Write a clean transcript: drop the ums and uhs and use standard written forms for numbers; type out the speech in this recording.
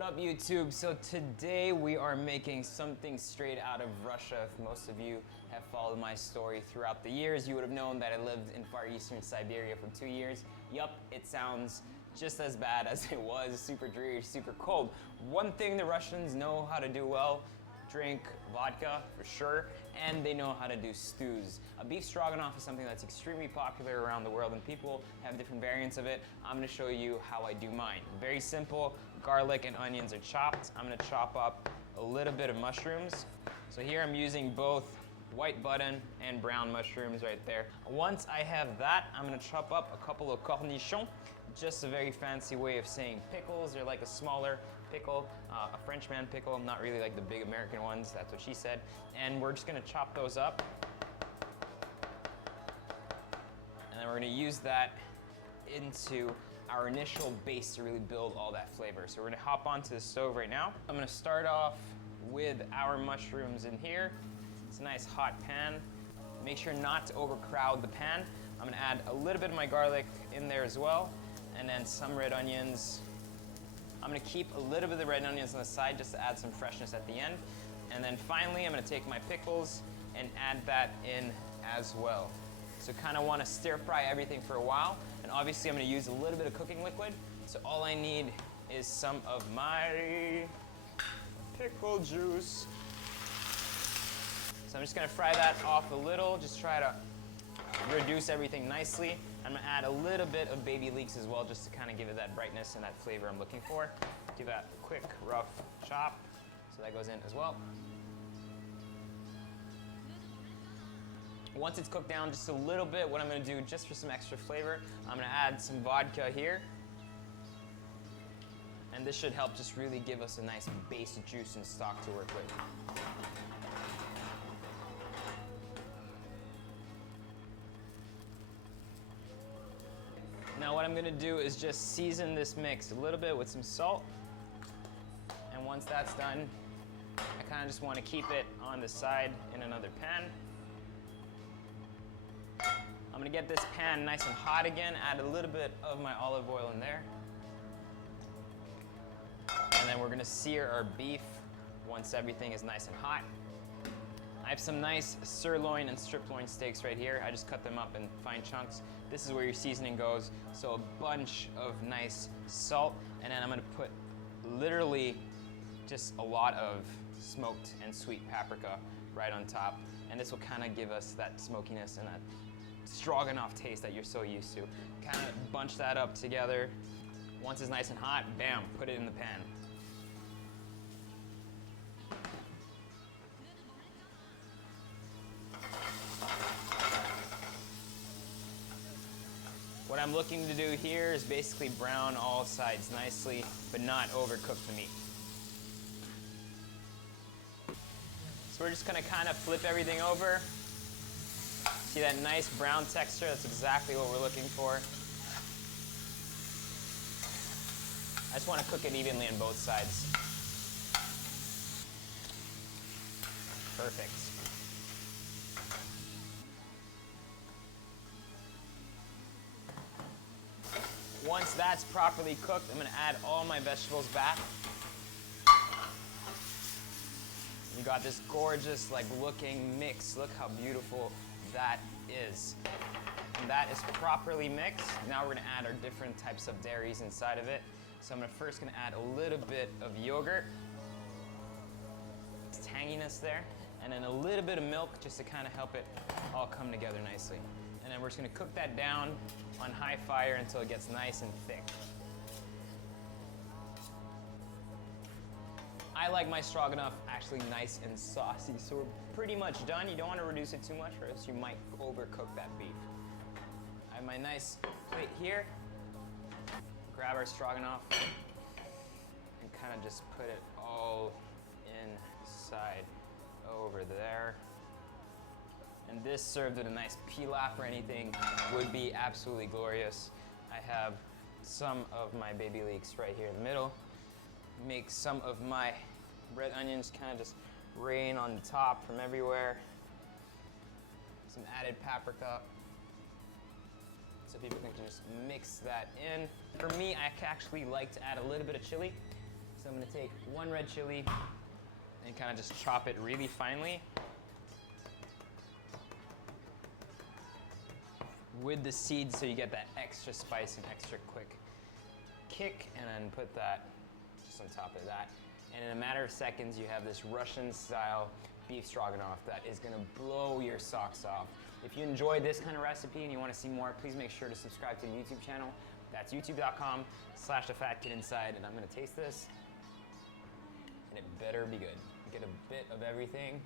What up, YouTube? So today we are making something straight out of Russia. If most of you have followed my story throughout the years, you would have known that I lived in far eastern Siberia for 2 years. Yup, it sounds just as bad as it was, super dreary, super cold. One thing the Russians know how to do well: drink vodka for sure, and they know how to do stews. A beef stroganoff is something that's extremely popular around the world, and people have different variants of it. I'm gonna show you how I do mine. Very simple. Garlic and onions are chopped. I'm gonna chop up a little bit of mushrooms. So here I'm using both white button and brown mushrooms right there. Once I have that, I'm gonna chop up a couple of cornichons. Just a very fancy way of saying pickles. They're like a smaller pickle, a Frenchman pickle, not really like the big American ones, that's what she said. And we're just gonna chop those up. And then we're gonna use that into our initial base to really build all that flavor. So we're gonna hop onto the stove right now. I'm gonna start off with our mushrooms in here. It's a nice hot pan. Make sure not to overcrowd the pan. I'm gonna add a little bit of my garlic in there as well, and then some red onions. I'm gonna keep a little bit of the red onions on the side just to add some freshness at the end. And then finally, I'm gonna take my pickles and add that in as well. So kind of wanna stir fry everything for a while. And obviously I'm gonna use a little bit of cooking liquid. So all I need is some of my pickle juice. So I'm just gonna fry that off a little, just try to reduce everything nicely. I'm gonna add a little bit of baby leeks as well, just to kind of give it that brightness and that flavor I'm looking for. Give that a quick, rough chop. So that goes in as well. Once it's cooked down just a little bit, what I'm gonna do, just for some extra flavor, I'm gonna add some vodka here. And this should help just really give us a nice base of juice and stock to work with. Now what I'm gonna do is just season this mix a little bit with some salt. And once that's done, I kind of just want to keep it on the side in another pan. I'm gonna get this pan nice and hot again, add a little bit of my olive oil in there. And then we're gonna sear our beef once everything is nice and hot. I have some nice sirloin and strip loin steaks right here. I just cut them up in fine chunks. This is where your seasoning goes. So a bunch of nice salt, and then I'm gonna put literally just a lot of smoked and sweet paprika right on top. And this will kind of give us that smokiness and that stroganoff taste that you're so used to. Kind of bunch that up together. Once it's nice and hot, bam, put it in the pan. What I'm looking to do here is basically brown all sides nicely, but not overcook the meat. So we're just gonna kind of flip everything over. See that nice brown texture? That's exactly what we're looking for. I just want to cook it evenly on both sides. Perfect. Once that's properly cooked, I'm gonna add all my vegetables back. You got this gorgeous looking mix. Look how beautiful that is. And that is properly mixed. Now we're gonna add our different types of dairies inside of it. So I'm first gonna add a little bit of yogurt. Tanginess there. And then a little bit of milk just to kind of help it all come together nicely. And then we're just gonna cook that down on high fire until it gets nice and thick. I like my stroganoff actually nice and saucy, so we're pretty much done. You don't want to reduce it too much or else you might overcook that beef. I have my nice plate here. Grab our stroganoff and kind of just put it all inside over there. And this served with a nice pilaf or anything would be absolutely glorious. I have some of my baby leeks right here in the middle. Make some of my red onions kind of just rain on the top from everywhere. Some added paprika. So people can just mix that in. For me, I actually like to add a little bit of chili. So I'm gonna take one red chili and kind of just chop it really finely with the seeds so you get that extra spice and extra quick kick, and then put that just on top of that. And in a matter of seconds, you have this Russian style beef stroganoff that is gonna blow your socks off. If you enjoyed this kind of recipe and you wanna see more, please make sure to subscribe to the YouTube channel. That's youtube.com/thefatkidInside, and I'm gonna taste this, and it better be good. Get a bit of everything.